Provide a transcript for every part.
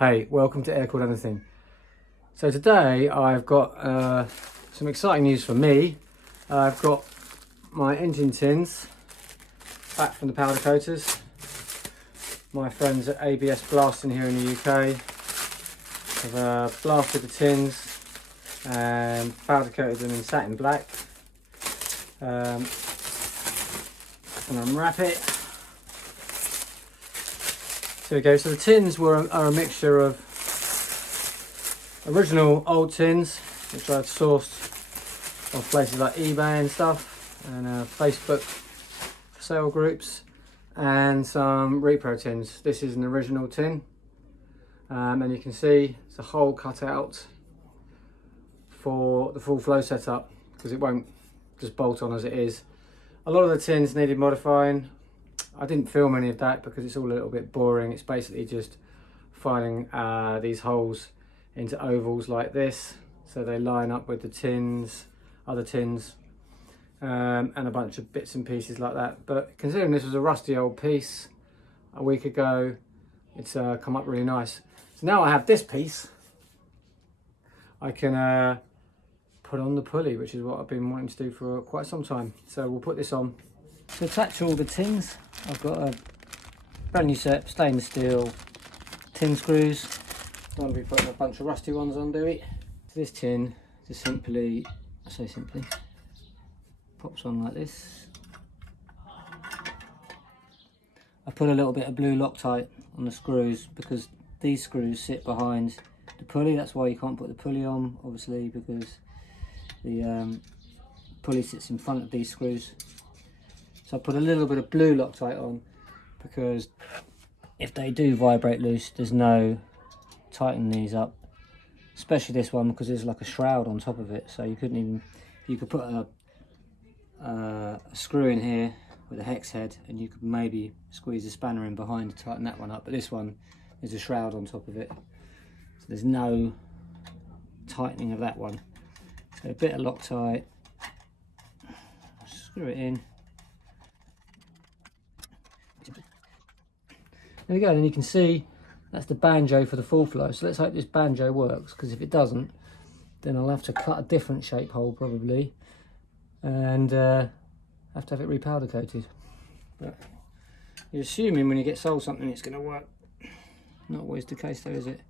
Hey, welcome to Air Called Anything. So today I've got some exciting news for me. I've got my engine tins back from the powder coaters. My friends at ABS Blasting here in the UK have blasted the tins and powder coated them in satin black. And unwrap it. There we go. So the tins are a mixture of original old tins, which I've sourced off places like eBay and stuff, and Facebook sale groups, and some repro tins. This is an original tin, and you can see it's a hole cut out for the full flow setup because it won't just bolt on as it is. A lot of the tins needed modifying. I didn't film any of that because it's all a little bit boring. It's basically just filing these holes into ovals like this, so they line up with the tins, other tins, and a bunch of bits and pieces like that. But considering this was a rusty old piece a week ago, it's come up really nice. So now I have this piece I can put on the pulley, which is what I've been wanting to do for quite some time. So we'll put this on. To attach all the tins, I've got a brand new set of stainless steel tin screws. I'm going to be putting a bunch of rusty ones under it. So this tin just simply, pops on like this. I put a little bit of blue Loctite on the screws because these screws sit behind the pulley. That's why you can't put the pulley on, obviously, because the pulley sits in front of these screws. So I put a little bit of blue Loctite on because if they do vibrate loose, there's no tightening these up. Especially this one because there's like a shroud on top of it. So you couldn't even, you could put a screw in here with a hex head and you could maybe squeeze a spanner in behind to tighten that one up. But this one is a shroud on top of it. So there's no tightening of that one. So a bit of Loctite, screw it in. There we go, and you can see that's the banjo for the full flow. So let's hope this banjo works, because if it doesn't, then I'll have to cut a different shape hole probably, and have to have it repowder coated. But you're assuming when you get sold something it's going to work. Not always the case though, is it?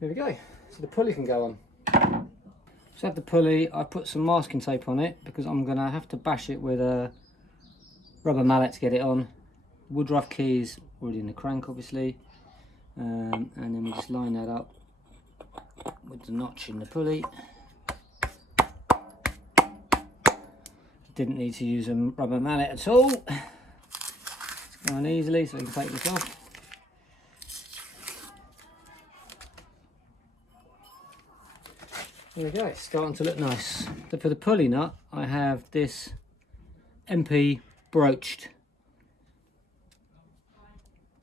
There we go. So the pulley can go on. So I have the pulley. I put some masking tape on it because I'm going to have to bash it with a rubber mallet to get it on. Woodruff keys already in the crank, obviously, and then we just line that up with the notch in the pulley. Didn't need to use a rubber mallet at all. It's going easily, so we can take this off. There we go, it's starting to look nice. So for the pulley nut, I have this MP broached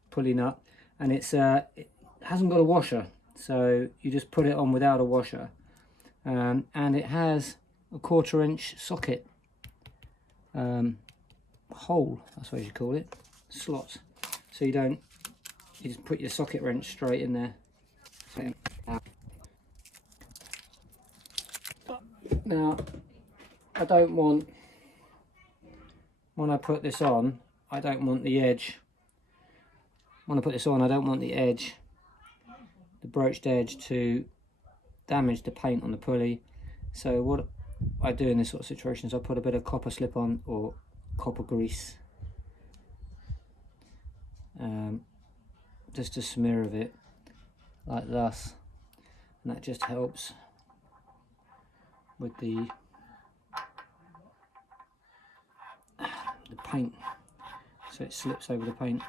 pulley nut, and it hasn't got a washer, so you just put it on without a washer, and it has a 1/4 inch socket hole, I suppose you call it, slot, so you just put your socket wrench straight in there. Now I don't want, when I put this on, I don't want the edge. When I put this on, I don't want the edge, the broached edge, to damage the paint on the pulley. So what I do in this sort of situation is I put a bit of copper slip-on or copper grease, just a smear of it like this, and that just helps with the paint, so it slips over the paint.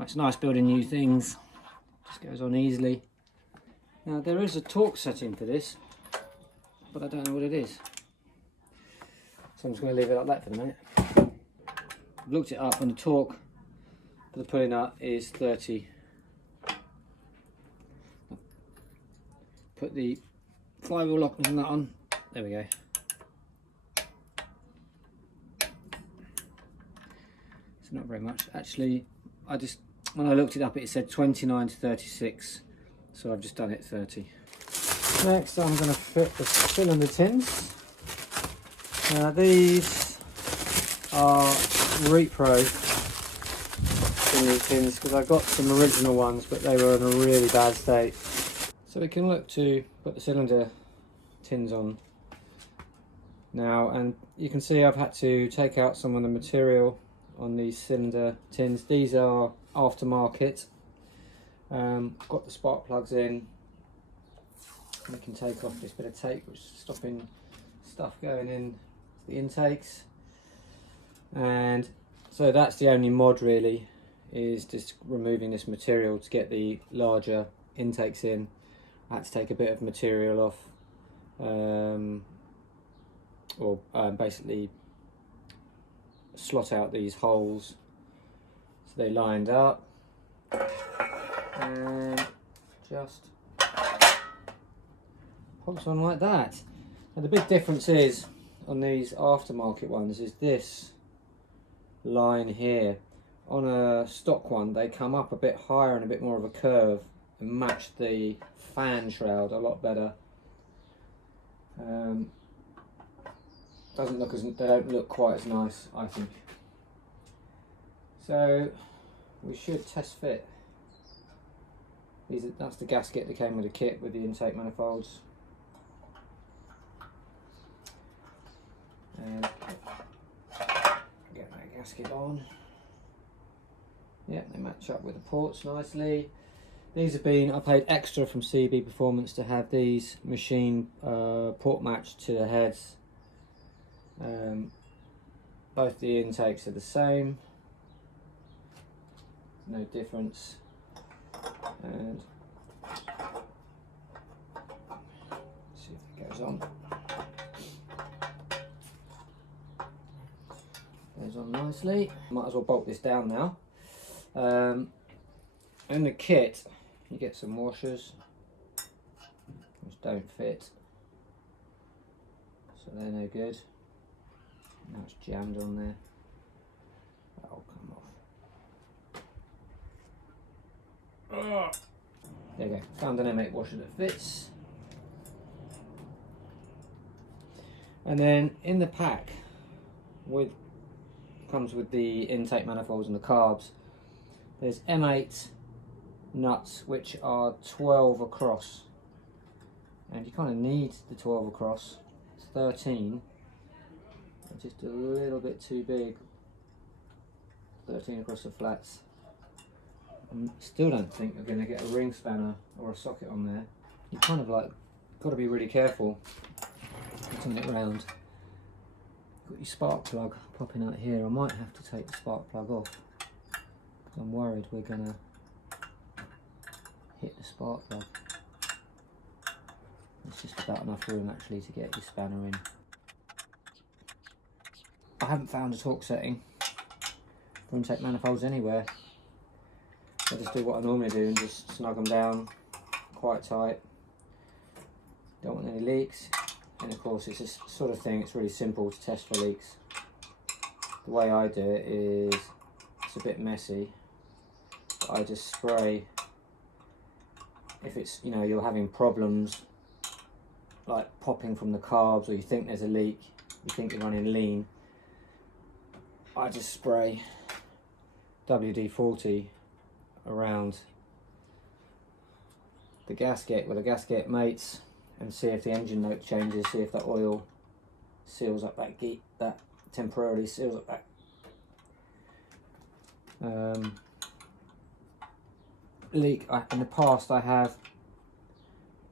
It's nice building new things, just goes on easily. Now there is a torque setting for this, but I don't know what it is, so I'm just going to leave it like that for the minute. I've looked it up and the torque for the pulley nut is 30. Put the flywheel locking nut on, there we go. It's not very much actually. I just when I looked it up it said 29 to 36, so I've just done it 30. Next I'm going to fit the cylinder tins. Now these are repro cylinder tins because I got some original ones but they were in a really bad state. So we can look to put the cylinder tins on now, and you can see I've had to take out some of the material on these cylinder tins. These are aftermarket. Got the spark plugs in. We can take off this bit of tape which is stopping stuff going in the intakes, and so that's the only mod really, is just removing this material to get the larger intakes in. I had to take a bit of material off, basically slot out these holes so they lined up, and just pops on like that. And the big difference is on these aftermarket ones is this line here. On a stock one they come up a bit higher and a bit more of a curve and match the fan shroud a lot better. Doesn't look as, they don't look quite as nice, I think. So we should test fit. That's the gasket that came with the kit with the intake manifolds. And get that gasket on. Yeah, they match up with the ports nicely. These have been, I paid extra from CB Performance to have these machine port matched to the heads. Both the intakes are the same, no difference. And see if it goes on. Goes on nicely. Might as well bolt this down now. In the kit you get some washers which don't fit, so they're no good. Now it's jammed on there. That'll come off. There you go. Found an M8 washer that fits. And then in the pack comes with the intake manifolds and the carbs. There's M8 nuts which are 12 across, and you kind of need the 12 across. It's 13, just a little bit too big. 13 across the flats. I still don't think you're going to get a ring spanner or a socket on there. You kind of like got to be really careful putting it round. Got your spark plug popping out here. I might have to take the spark plug off because I'm worried we're going to hit the spark plug. There's just about enough room actually to get your spanner in. I haven't found a torque setting for intake manifolds anywhere. I just do what I normally do and just snug them down quite tight. Don't want any leaks, and of course it's this sort of thing, it's really simple to test for leaks. The way I do it is, it's a bit messy, but I just spray. If it's, you know, you're having problems like popping from the carbs, or you think there's a leak, you think you're running lean, I just spray WD-40 around the gasket where the gasket mates and see if the engine note changes, see if that oil seals up that temporarily seals up that leak. In the past I have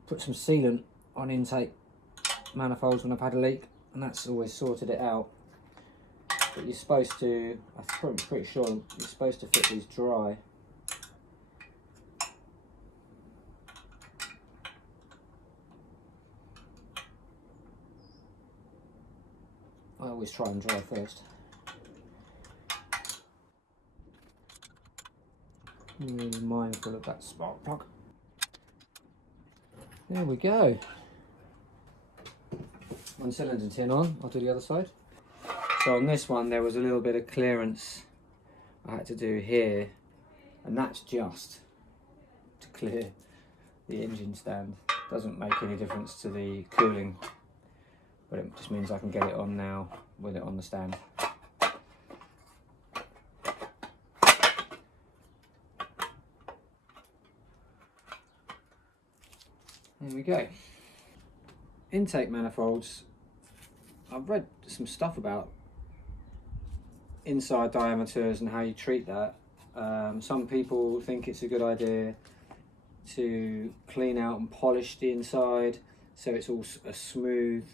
put some sealant on intake manifolds when I've had a leak, and that's always sorted it out. But you're supposed to, I'm pretty sure you're supposed to fit these dry. I always try and dry first. I'm really mindful of that spark plug. There we go. One cylinder tin on, I'll do the other side. So on this one there was a little bit of clearance I had to do here and that's just to clear the engine stand. Doesn't make any difference to the cooling, but it just means I can get it on now with it on the stand. There we go. Intake manifolds. I've read some stuff about inside diameters and how you treat that. Some people think it's a good idea to clean out and polish the inside so it's all a smooth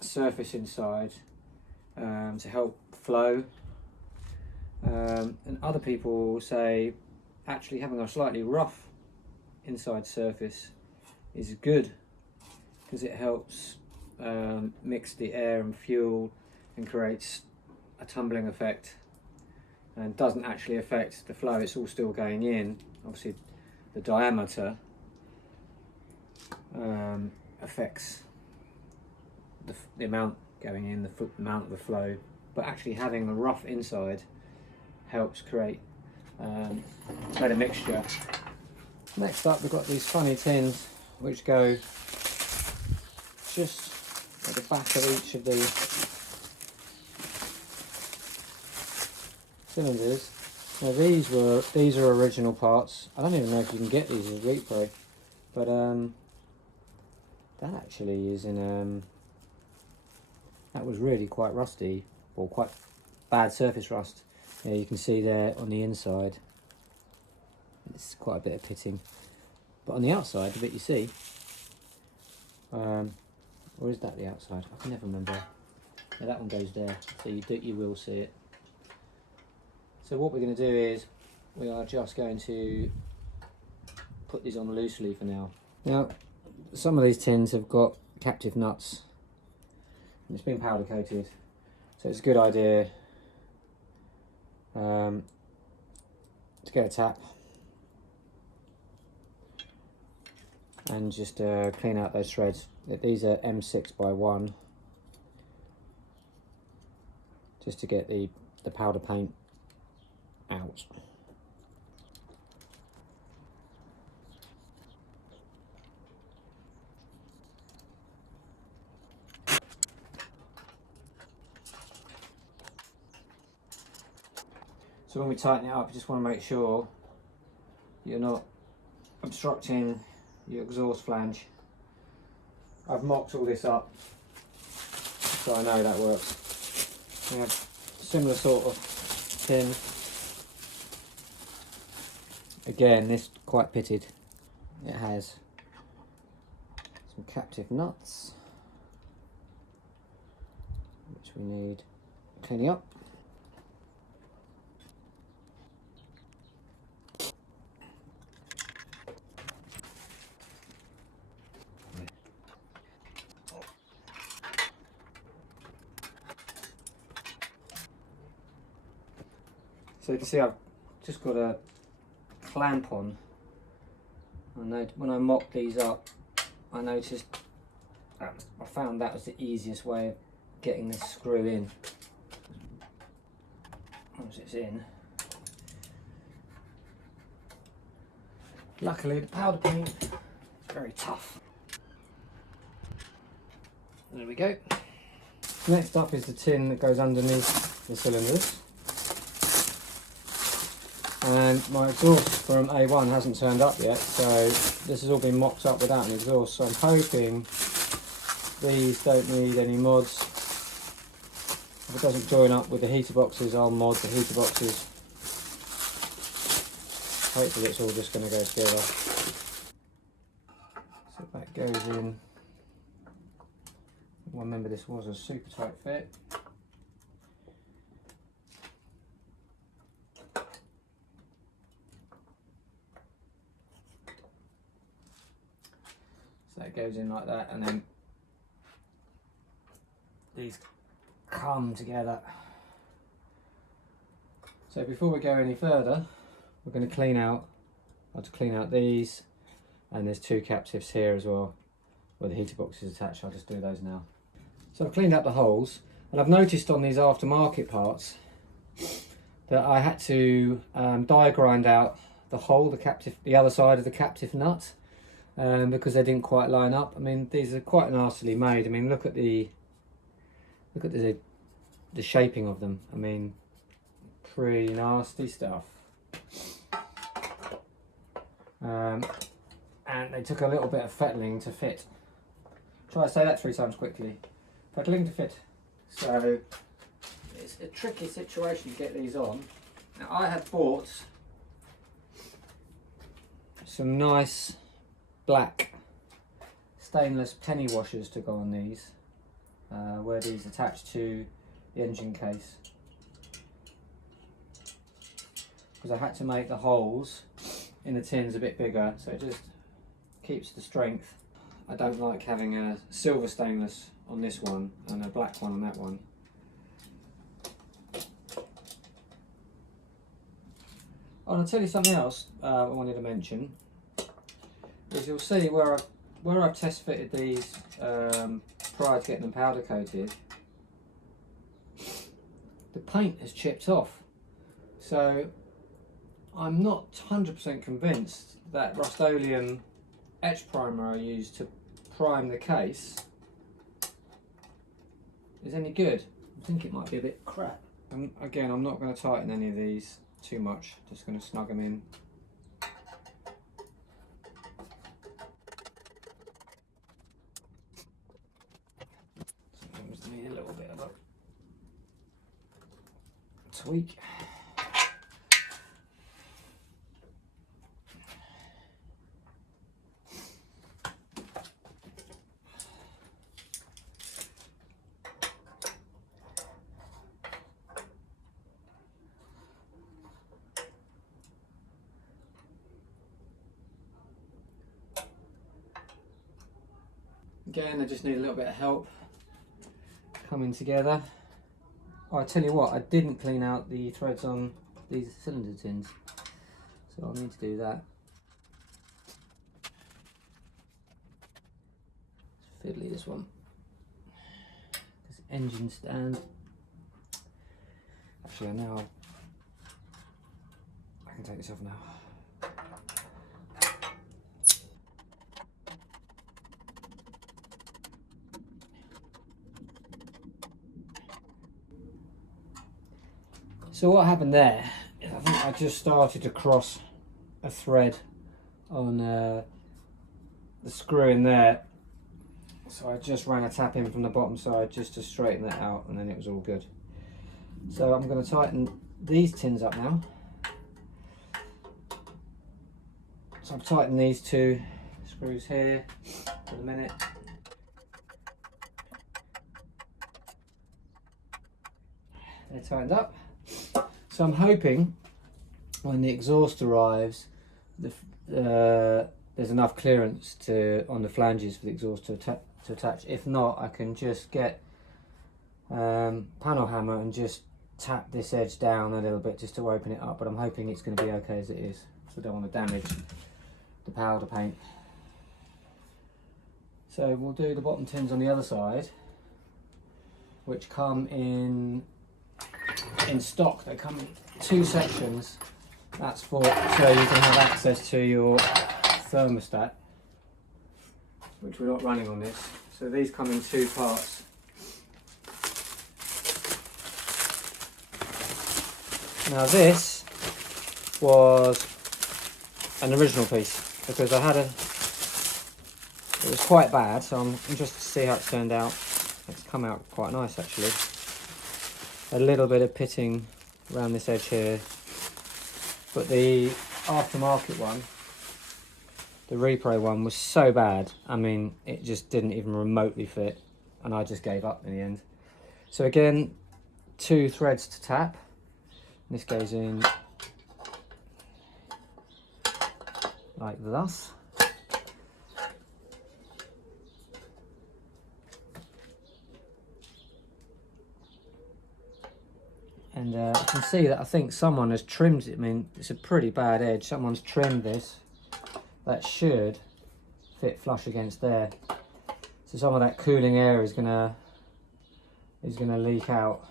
surface inside to help flow. And other people say actually having a slightly rough inside surface is good because it helps mix the air and fuel and creates a tumbling effect and doesn't actually affect the flow. It's all still going in. Obviously the diameter affects the amount going in, the amount of the flow, but actually having a rough inside helps create better mixture. Next up, we've got these funny tins which go just at the back of each of the cylinders. Now these are original parts. I don't even know if you can get these as repro, but that actually is in that was really quite rusty, or quite bad surface rust. Yeah, you can see there on the inside it's quite a bit of pitting, but on the outside, the bit you see, or is that the outside? I can never remember. Yeah, that one goes there, so you will see it. So what we're going to do is we are just going to put these on loosely for now. Now, some of these tins have got captive nuts, and it's been powder coated, so it's a good idea to get a tap and just clean out those threads. These are M6 by 1, just to get the powder paint out. So when we tighten it up, you just want to make sure you're not obstructing your exhaust flange. I've mocked all this up, so I know that works. We have a similar sort of tin. Again, this quite pitted. It has some captive nuts, which we need cleaning up. So you can see I've just got a clamp on. When I mocked these up, I noticed I found that was the easiest way of getting this screw in. Once it's in, luckily the powder paint is very tough. There we go. Next up is the tin that goes underneath the cylinders. And my exhaust from A1 hasn't turned up yet, so this has all been mocked up without an exhaust, so I'm hoping these don't need any mods. If it doesn't join up with the heater boxes, I'll mod the heater boxes. Hopefully it's all just going to go together. So that goes in. Remember, this was a super tight fit. So it goes in like that, and then these come together. So before we go any further, we're going to clean out, I'll just clean out these, and there's 2 captives here as well where the heater box is attached. I'll just do those now. So I've cleaned out the holes, and I've noticed on these aftermarket parts that I had to die grind out the hole, the other side of the captive nut, because they didn't quite line up. I mean, these are quite nastily made. I mean, look at the shaping of them. I mean, pretty nasty stuff. And they took a little bit of fettling to fit. Try to say that 3 times quickly. Fettling to fit. So it's a tricky situation to get these on. Now, I have bought some nice black stainless penny washers to go on these, where these attach to the engine case, because I had to make the holes in the tins a bit bigger, so it just keeps the strength. I don't like having a silver stainless on this one and a black one on that one. Oh, and I'll tell you something else I wanted to mention, is you'll see where I've test fitted these prior to getting them powder coated, the paint has chipped off. So I'm not 100% convinced that Rust-Oleum etch primer I used to prime the case is any good. I think it might be a bit crap. And again, I'm not going to tighten any of these too much, just going to snug them in. Sometimes need a little bit of a tweak. Again, I just need a little bit of help coming together. Oh, I tell you what, I didn't clean out the threads on these cylinder tins, so I'll need to do that. It's fiddly, this one. This engine stand. Actually, now I can take this off now. So what happened there is I think I just started to cross a thread on the screw in there. So I just ran a tap in from the bottom side just to straighten that out, and then it was all good. So I'm going to tighten these tins up now. So I've tightened these 2 screws here for the minute. They're tightened up. So I'm hoping when the exhaust arrives, there's enough clearance on the flanges for the exhaust to attach. If not, I can just get panel hammer and just tap this edge down a little bit just to open it up. But I'm hoping it's going to be okay as it is, so I don't want to damage the powder paint. So we'll do the bottom tins on the other side, which come in stock. They come in 2 sections. That's so you can have access to your thermostat, which we're not running on this. So these come in 2 parts. Now this was an original piece because it was quite bad, so I'm interested to see how it's turned out. It's come out quite nice actually. A little bit of pitting around this edge here, but the aftermarket one, the repro one, was so bad. I mean, it just didn't even remotely fit, and I just gave up in the end. So again, 2 threads to tap. This goes in like thus. And you can see that I think someone has trimmed it. I mean, it's a pretty bad edge. Someone's trimmed this. That should fit flush against there. So some of that cooling air is gonna leak out.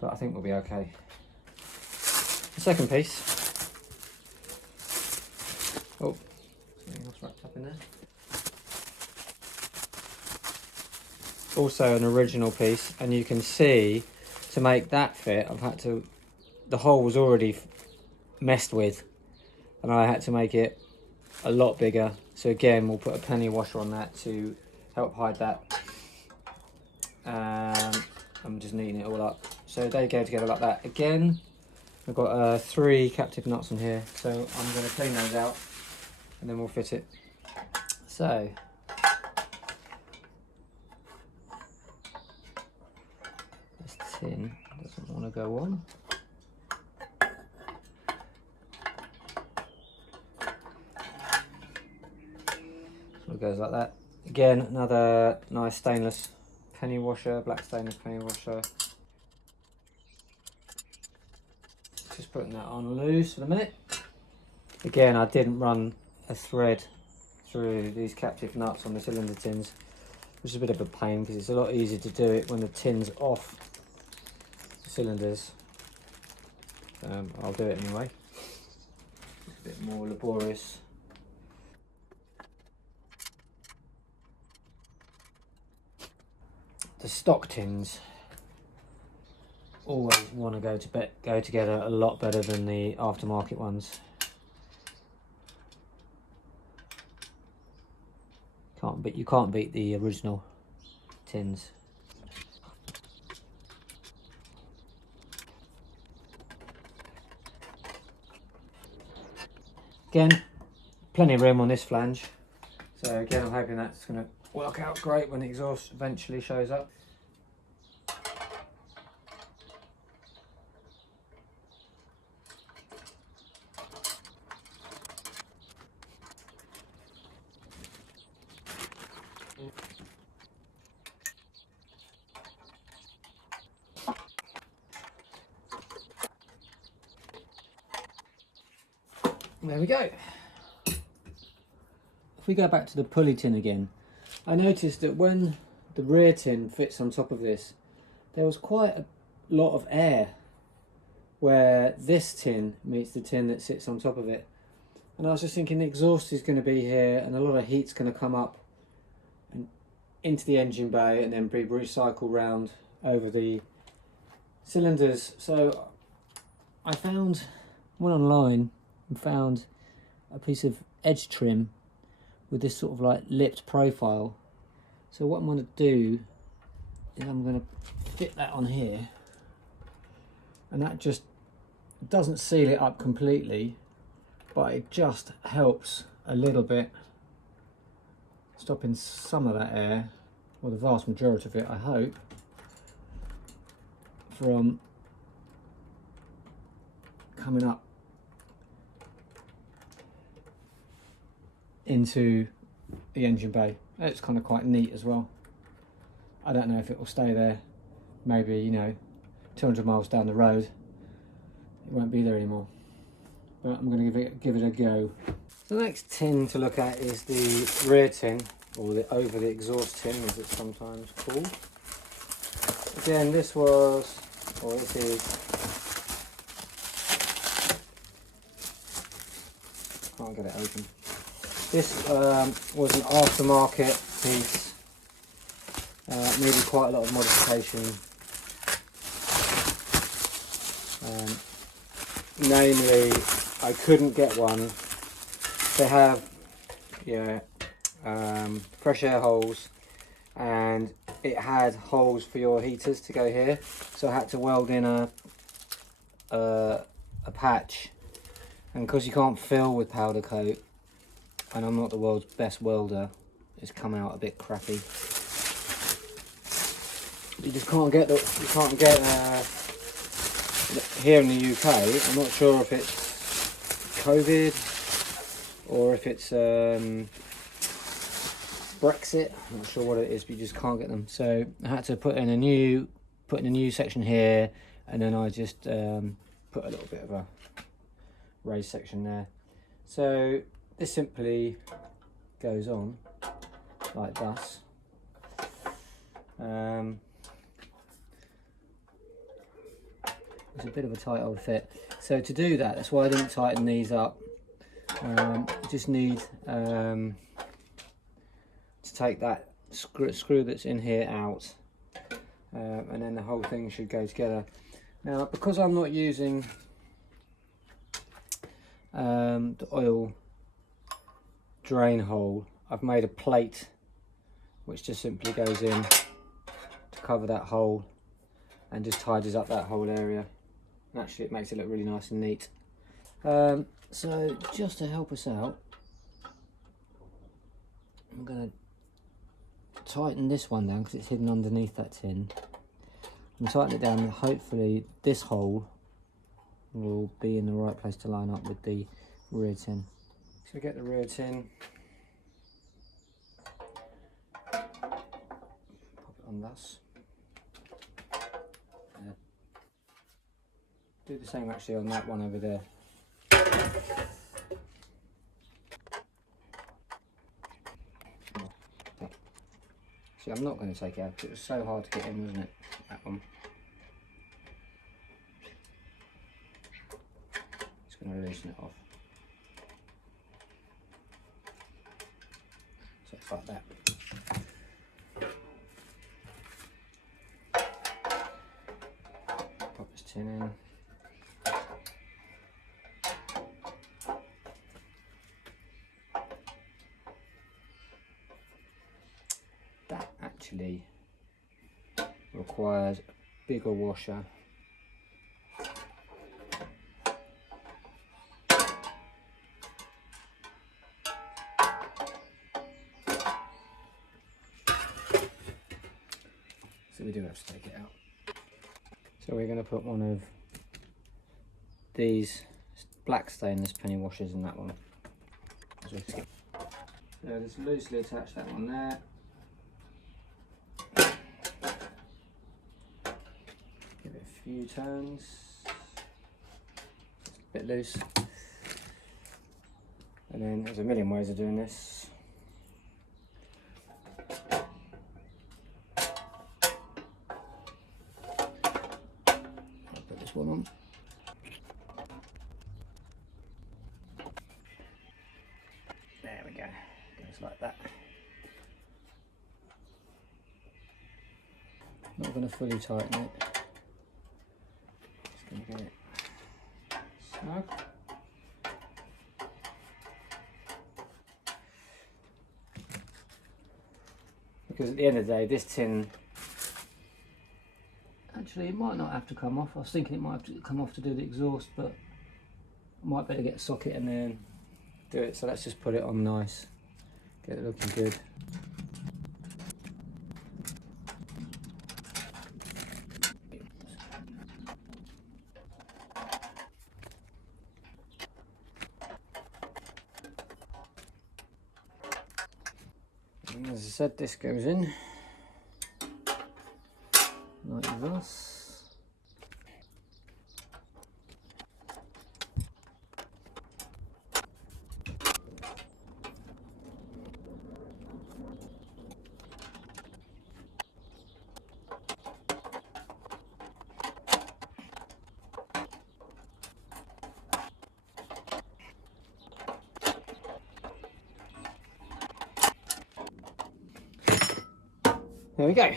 But I think we'll be okay. Second piece. Oh, something else wrapped up in there. Also an original piece, and you can see to make that fit, I've had to, the hole was already messed with, and I had to make it a lot bigger. So again, we'll put a penny washer on that to help hide that. I'm just kneading it all up. So they go together like that. Again, I've got 3 captive nuts on here, so I'm going to clean those out and then we'll fit it. So this tin doesn't want to go on. So it goes like that. Again, another nice stainless penny washer, black stainless penny washer. Just putting that on loose for the minute. Again, I didn't run a thread through these captive nuts on the cylinder tins, which is a bit of a pain because it's a lot easier to do it when the tin's off the cylinders. I'll do it anyway. It's a bit more laborious. The stock tins always want to go together a lot better than the aftermarket ones. You can't beat the original tins. Again, plenty of room on this flange. So again, I'm hoping that's going to work out great when the exhaust eventually shows up. There we go. If we go back to the pulley tin again, I noticed that when the rear tin fits on top of this, there was quite a lot of air where this tin meets the tin that sits on top of it. And I was just thinking the exhaust is going to be here and a lot of heat's going to come up and into the engine bay and then be recycled round over the cylinders. So I went online and found a piece of edge trim with this sort of like lipped profile. So what I'm going to do is I'm going to fit that on here, and that just doesn't seal it up completely, but it just helps a little bit, stopping some of that air, or the vast majority of it I hope, from coming up into the engine bay. It's kind of quite neat as well. I don't know if it will stay there. Maybe, you know, 200 miles down the road, it won't be there anymore. But I'm going to give it a go. The next tin to look at is the rear tin, or the over the exhaust tin as it's sometimes called. Again, this is, can't get it open. This was an aftermarket piece, needed quite a lot of modification. Namely, I couldn't get one. They have, fresh air holes, and it had holes for your heaters to go here. So I had to weld in a patch, and because you can't fill with powder coat, and I'm not the world's best welder, it's come out a bit crappy. You just can't get here in the UK. I'm not sure if it's COVID or if it's Brexit. I'm not sure what it is, but you just can't get them. So I had to put in a new section here, and then I just put a little bit of a raised section there. So this simply goes on like thus. it's a bit of a tight old fit. So to do that, that's why I didn't tighten these up. You just need to take that screw that's in here out, and then the whole thing should go together. Now, because I'm not using the oil drain hole, I've made a plate which just simply goes in to cover that hole and just tidies up that whole area. And actually it makes it look really nice and neat. So just to help us out, I'm going to tighten this one down because it's hidden underneath that tin. And tighten it down, and hopefully this hole will be in the right place to line up with the rear tin. So we get the rear tin, pop it on thus. Do the same actually on that one over there. See, I'm not going to take it out because it was so hard to get in, wasn't it? That one. Just going to loosen it off. So it's like that. Pop this tin in. That actually requires a bigger washer. So we do have to take it out. So we're going to put one of these black stainless penny washers in that one. So just loosely attach that one there. Give it a few turns. Just a bit loose. And then there's a million ways of doing this. Put this one on. There we go. Goes like that. Not going to fully tighten it. Just going to get it snug. Because at the end of the day, this tin, actually it might not have to come off. I was thinking it might have to come off to do the exhaust, but I might better get a socket and then do it. So let's just put it on nice, get it looking good. And as I said, this goes in like this. There we go.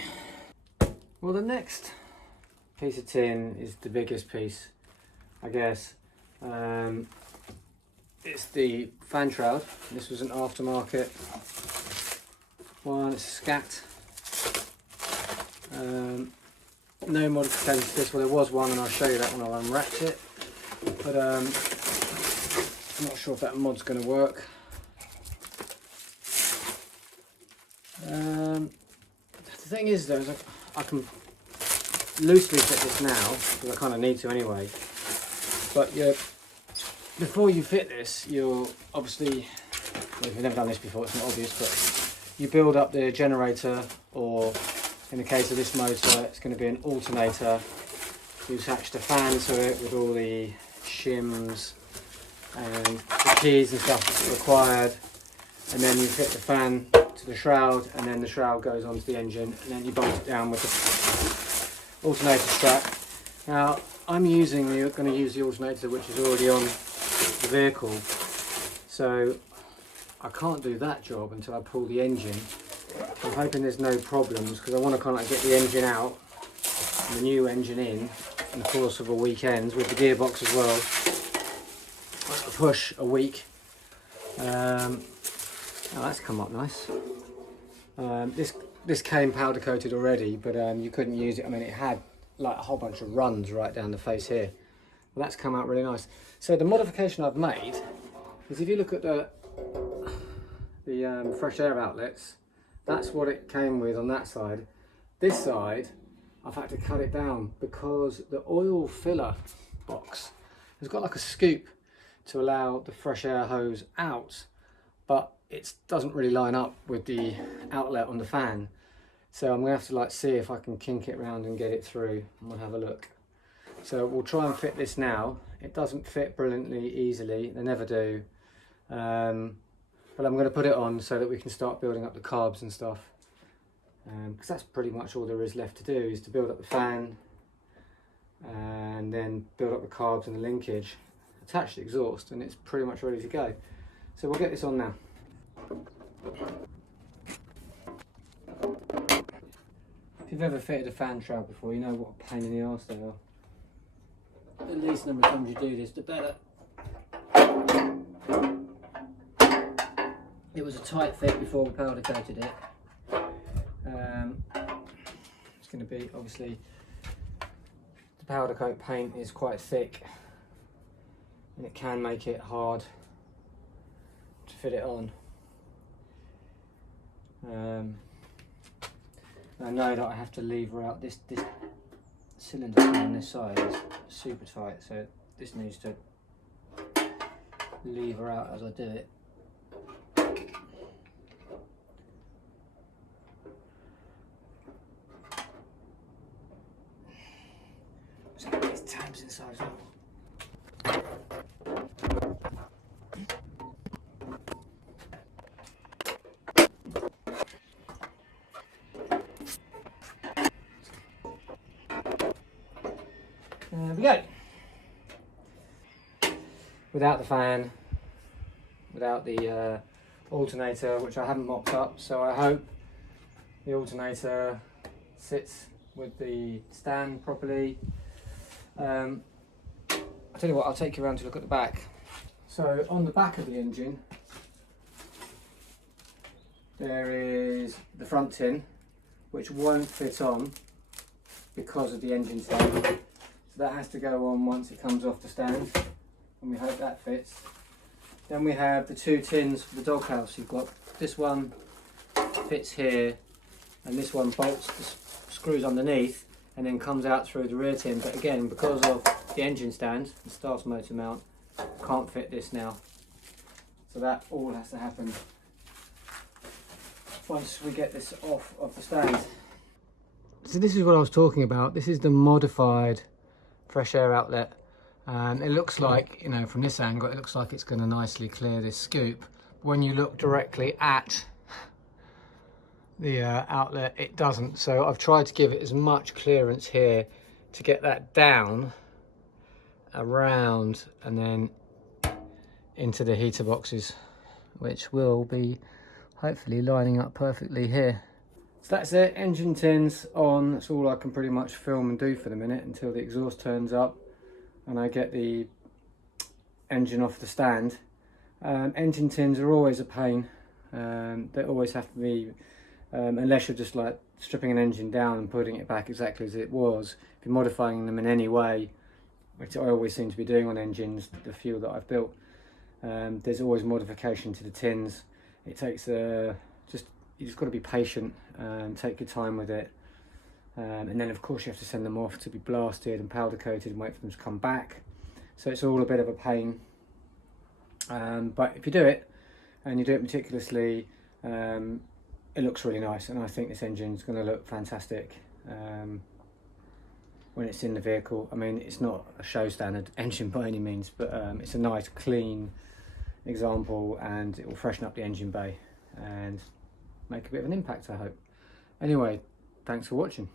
Well, the next piece of tin is the biggest piece, I guess. It's the fan shroud. This was an aftermarket one. It's scat. No modifications to this. Well, there was one, and I'll show you that when I unwrap it. But I'm not sure if that mod's going to work. The thing is though, is I can loosely fit this now, because I kind of need to anyway, but before you fit this, you'll obviously, well, if you've never done this before, it's not obvious, but you build up the generator, or in the case of this motor, it's going to be an alternator. You attach the fan to it with all the shims and the keys and stuff required, and then you fit the fan to the shroud, and then the shroud goes onto the engine, and then you bolt it down with the alternator strap. Now, I'm going to use the alternator which is already on the vehicle, so I can't do that job until I pull the engine. I'm hoping there's no problems because I want to kind of get the engine out and the new engine in the course of a weekend with the gearbox as well. I'll push a week. Oh, that's come up nice. This came powder coated already, but you couldn't use it. I mean, it had like a whole bunch of runs right down the face here. Well, that's come out really nice. So the modification I've made is, if you look at the fresh air outlets, that's what it came with on that side. This side, I've had to cut it down because the oil filler box has got like a scoop to allow the fresh air hose out, but it doesn't really line up with the outlet on the fan. So I'm gonna have to like see if I can kink it around and get it through, and we'll have a look. So we'll try and fit this now. It doesn't fit brilliantly easily, they never do. But I'm going to put it on so that we can start building up the carbs and stuff. Because that's pretty much all there is left to do, is to build up the fan and then build up the carbs and the linkage, attach the exhaust, and it's pretty much ready to go. So we'll get this on now. If you've ever fitted a fan shroud before, you know what a pain in the arse they are. The least number of times you do this, the better. It was a tight fit before we powder coated it. It's going to be, obviously, the powder coat paint is quite thick and it can make it hard to fit it on. I know that I have to lever out this cylinder on this side is super tight, so this needs to lever out as I do it. Let's get these tabs inside as well. There we go. Without the fan, without the alternator, which I haven't mocked up, so I hope the alternator sits with the stand properly. I'll tell you what, I'll take you around to look at the back. So on the back of the engine, there is the front tin, which won't fit on because of the engine stand. So that has to go on once it comes off the stand, and we hope that fits. Then we have the two tins for the doghouse. You've got this one fits here, and this one bolts the screws underneath and then comes out through the rear tin. But again, because of the engine stand and starter motor mount, can't fit this now. So that all has to happen once we get this off of the stand. So this is what I was talking about. This is the modified fresh air outlet. It looks like, you know, from this angle, it looks like it's going to nicely clear this scoop. When you look directly at the outlet, it doesn't. So I've tried to give it as much clearance here to get that down, around, and then into the heater boxes, which will be hopefully lining up perfectly here. So that's it, engine tins on. That's all I can pretty much film and do for the minute until the exhaust turns up and I get the engine off the stand. Engine tins are always a pain. They always have to be, unless you're just like stripping an engine down and putting it back exactly as it was. If you're modifying them in any way, which I always seem to be doing on engines, the few that I've built, there's always modification to the tins. It takes you just got to be patient and take your time with it. And then of course you have to send them off to be blasted and powder coated and wait for them to come back. So it's all a bit of a pain. But if you do it, and you do it meticulously, it looks really nice, and I think this engine's going to look fantastic when it's in the vehicle. I mean, it's not a show standard engine by any means, but it's a nice clean example, and it will freshen up the engine bay and make a bit of an impact, I hope. Anyway, thanks for watching.